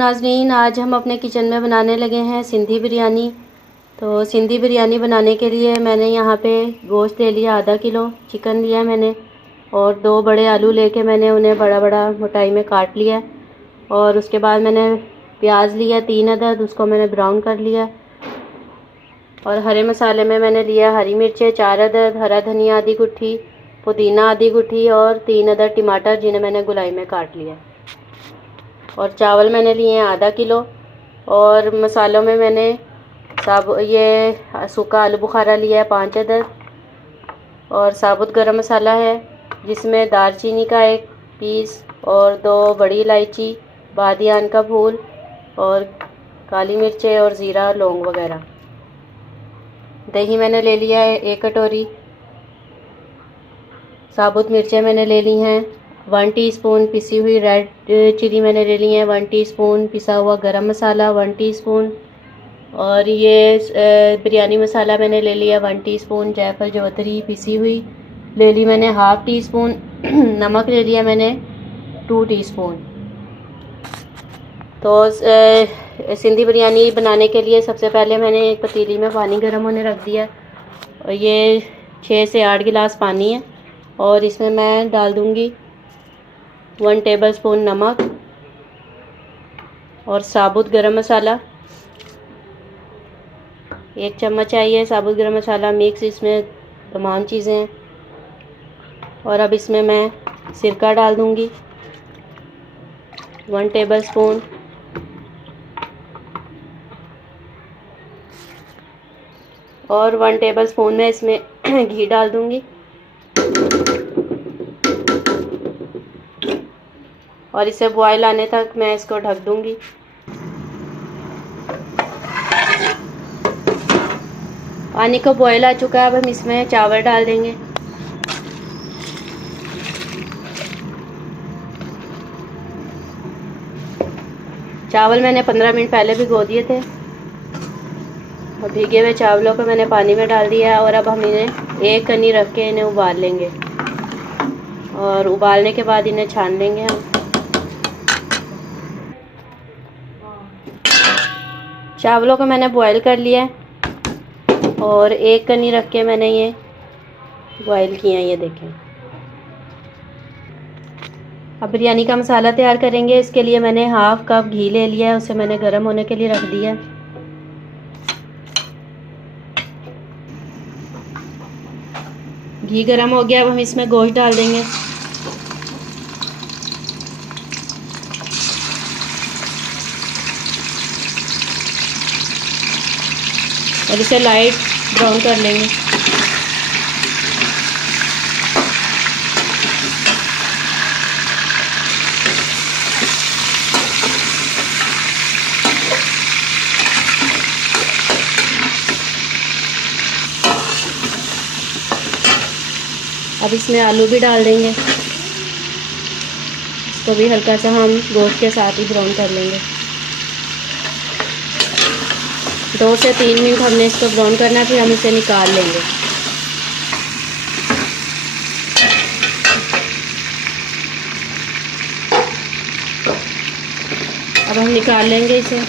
नाज़रीन, आज हम अपने किचन में बनाने लगे हैं सिंधी बिरयानी। तो सिंधी बिरयानी बनाने के लिए मैंने यहाँ पे गोश्त ले लिया, आधा किलो चिकन लिया मैंने, और 2 बड़े आलू लेके मैंने उन्हें बड़ा बड़ा मोटाई में काट लिया। और उसके बाद मैंने प्याज लिया 3 अदद, उसको मैंने ब्राउन कर लिया। और हरे मसाले में मैंने लिया हरी मिर्चें 4 अदद, हरा धनिया आधी गुट्ठी, पुदीना आधी गुट्ठी और 3 अदद टमाटर जिन्हें मैंने गोलाई में काट लिया। और चावल मैंने लिए हैं आधा किलो। और मसालों में मैंने ये सूखा आलू बुखारा लिया है 5 अदद, और साबुत गरम मसाला है जिसमें दालचीनी का 1 पीस और 2 बड़ी इलायची, बादियान का फूल और काली मिर्चें और ज़ीरा लौंग वगैरह। दही मैंने ले लिया है 1 कटोरी। साबुत मिर्चें मैंने ले ली हैं 1 टीस्पून, पिसी हुई रेड चिली मैंने ले ली है 1 टीस्पून, पिसा हुआ गरम मसाला 1 टीस्पून, और ये बिरयानी मसाला मैंने ले लिया 1 टीस्पून, जायफल जवतरी पिसी हुई ले ली मैंने हाफ़ टीस्पून, नमक ले लिया मैंने 2 टीस्पून। तो सिंधी बिरयानी बनाने के लिए सबसे पहले मैंने एक पतीली में पानी गर्म होने रख दिया, और ये 6 से 8 गिलास पानी है। और इसमें मैं डाल दूँगी 1 टेबलस्पून नमक और साबुत गरम मसाला 1 चम्मच चाहिए। साबुत गरम मसाला मिक्स, इसमें तमाम चीज़ें हैं। और अब इसमें मैं सिरका डाल दूँगी 1 टेबलस्पून, और 1 टेबलस्पून में इसमें घी डाल दूँगी। और इसे बॉयल आने तक मैं इसको ढक दूँगी। पानी को बॉयल आ चुका है, अब हम इसमें चावल डाल देंगे। चावल मैंने 15 मिनट पहले भिगो दिए थे, और भीगे हुए चावलों को मैंने पानी में डाल दिया। और अब हम इन्हें 1 कनी रख के इन्हें उबाल लेंगे, और उबालने के बाद इन्हें छान लेंगे हम। चावलों को मैंने बॉयल कर लिया है, और 1 कनी रख के मैंने ये बॉयल किया है, ये देखें। अब बिरयानी का मसाला तैयार करेंगे। इसके लिए मैंने हाफ़ कप घी ले लिया है, उसे मैंने गर्म होने के लिए रख दिया। घी गर्म हो गया, अब हम इसमें गोश्त डाल देंगे। और इसे लाइट ब्राउन कर लेंगे। अब इसमें आलू भी डाल देंगे, इसको भी हल्का सा हम गोश्त के साथ ही ब्राउन कर लेंगे। 2 से 3 मिनट हमने इसको ब्राउन करना, फिर हम इसे निकाल लेंगे। अब हम निकाल लेंगे इसे।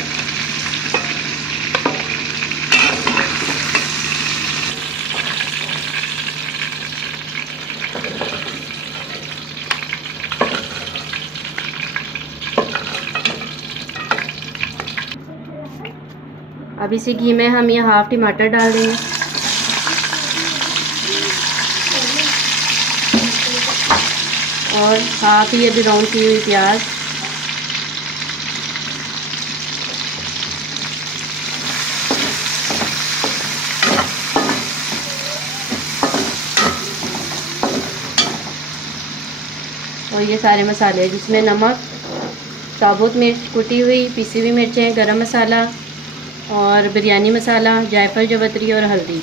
अब इसी घी में हम ये हाफ़ टमाटर डाल देंगे, और हाफ़ ये ब्राउन की हुई प्याज, और ये सारे मसाले जिसमें नमक, साबुत मिर्च कुटी हुई, पिसी हुई मिर्चें, गरम मसाला और बिरयानी मसाला, जायफल जवतरी और हल्दी।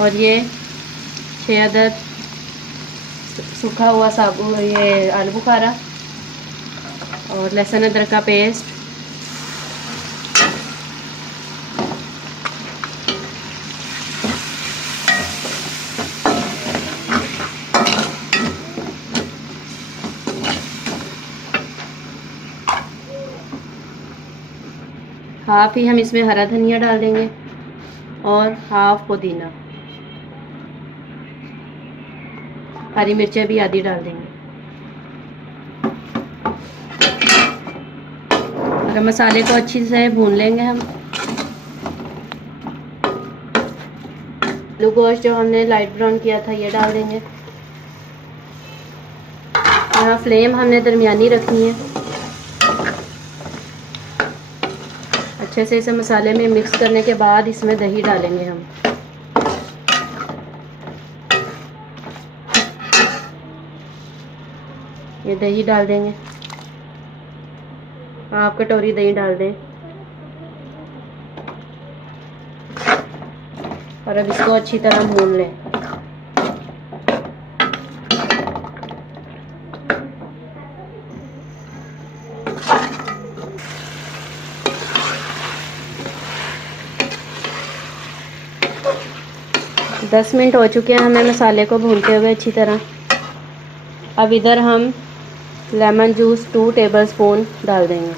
और ये 6 अदद सूखा हुआ ये आलू बुखारा, और लहसुन अदरक का पेस्ट, हाफ ही हम इसमें हरा धनिया डाल देंगे और हाफ पुदीना। हरी मिर्चें भी आधी डाल देंगे। और मसाले को अच्छी से भून लेंगे हम। आलू गोश्त जो हमने लाइट ब्राउन किया था ये डाल देंगे। यहाँ फ्लेम हमने दरमियानी रखनी है। अच्छे से इसे मसाले में मिक्स करने के बाद इसमें दही डालेंगे हम। ये दही डाल देंगे, हाफ कटोरी दही डाल दें। और अब इसको अच्छी तरह भून लें। दस मिनट हो चुके हैं हमें मसाले को भूनते हुए अच्छी तरह। अब इधर हम लेमन जूस 2 टेबलस्पून डाल देंगे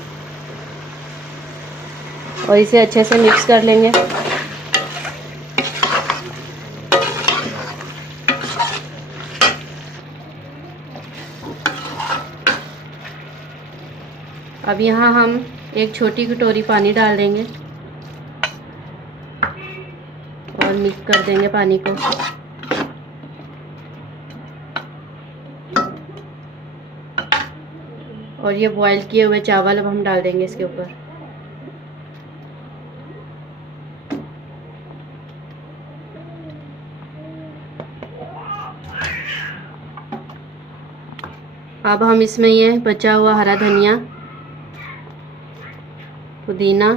और इसे अच्छे से मिक्स कर लेंगे। अब यहाँ हम एक छोटी कटोरी पानी डाल देंगे और मिक्स कर देंगे पानी को। और ये बॉईल किए हुए चावल अब हम डाल देंगे इसके ऊपर। अब हम इसमें ये बचा हुआ हरा धनिया, पुदीना,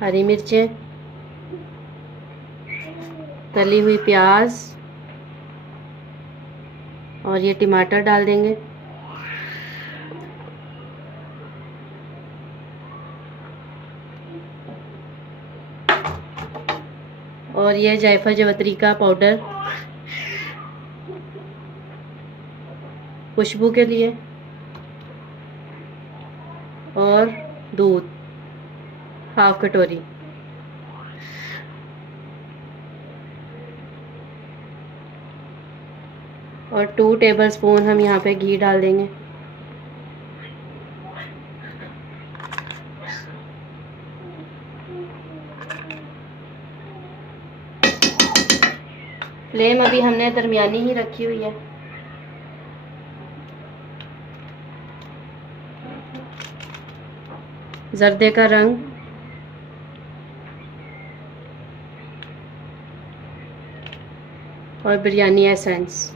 हरी मिर्चें, तली हुई प्याज और ये टमाटर डाल देंगे। और ये जायफल जवतरी का पाउडर खुशबू के लिए। और दूध हाफ कटोरी। और 2 टेबलस्पून हम यहाँ पे घी डाल देंगे। फ्लेम अभी हमने दरमियानी ही रखी हुई है। जर्दे का रंग, और बिरयानी एसेंस।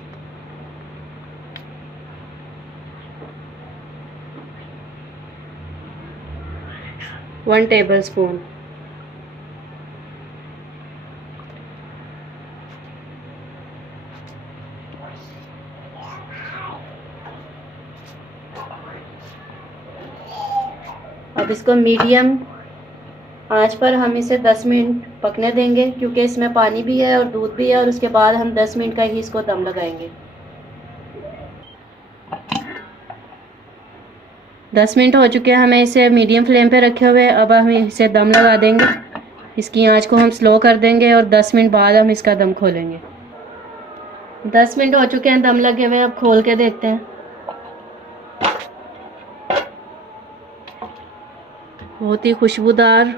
One tablespoon. अब इसको मीडियम आंच पर हम इसे 10 मिनट पकने देंगे, क्योंकि इसमें पानी भी है और दूध भी है। और उसके बाद हम 10 मिनट का ही इसको दम लगाएंगे। 10 मिनट हो चुके हैं हमें इसे मीडियम फ्लेम पे रखे हुए। अब हम इसे दम लगा देंगे। इसकी आंच को हम स्लो कर देंगे और 10 मिनट बाद हम इसका दम खोलेंगे। 10 मिनट हो चुके हैं दम लगे हुए। अब खोल के देखते हैं। बहुत ही खुशबूदार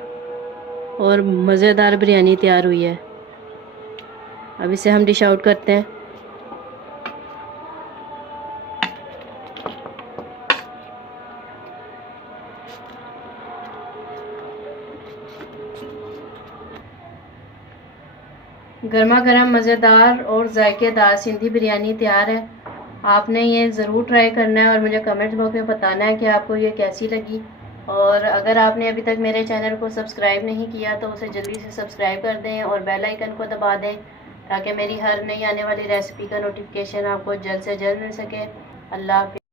और मज़ेदार बिरयानी तैयार हुई है। अब इसे हम डिश आउट करते हैं। गर्मा गर्म मज़ेदार और जायकेदार सिंधी बिरयानी तैयार है। आपने ये ज़रूर ट्राई करना है और मुझे कमेंट बॉक्स में बताना है कि आपको ये कैसी लगी। और अगर आपने अभी तक मेरे चैनल को सब्सक्राइब नहीं किया तो उसे जल्दी से सब्सक्राइब कर दें और बेल आइकन को दबा दें, ताकि मेरी हर नई आने वाली रेसिपी का नोटिफिकेशन आपको जल्द से जल्द मिल सके। अल्लाह हाफ़िज़।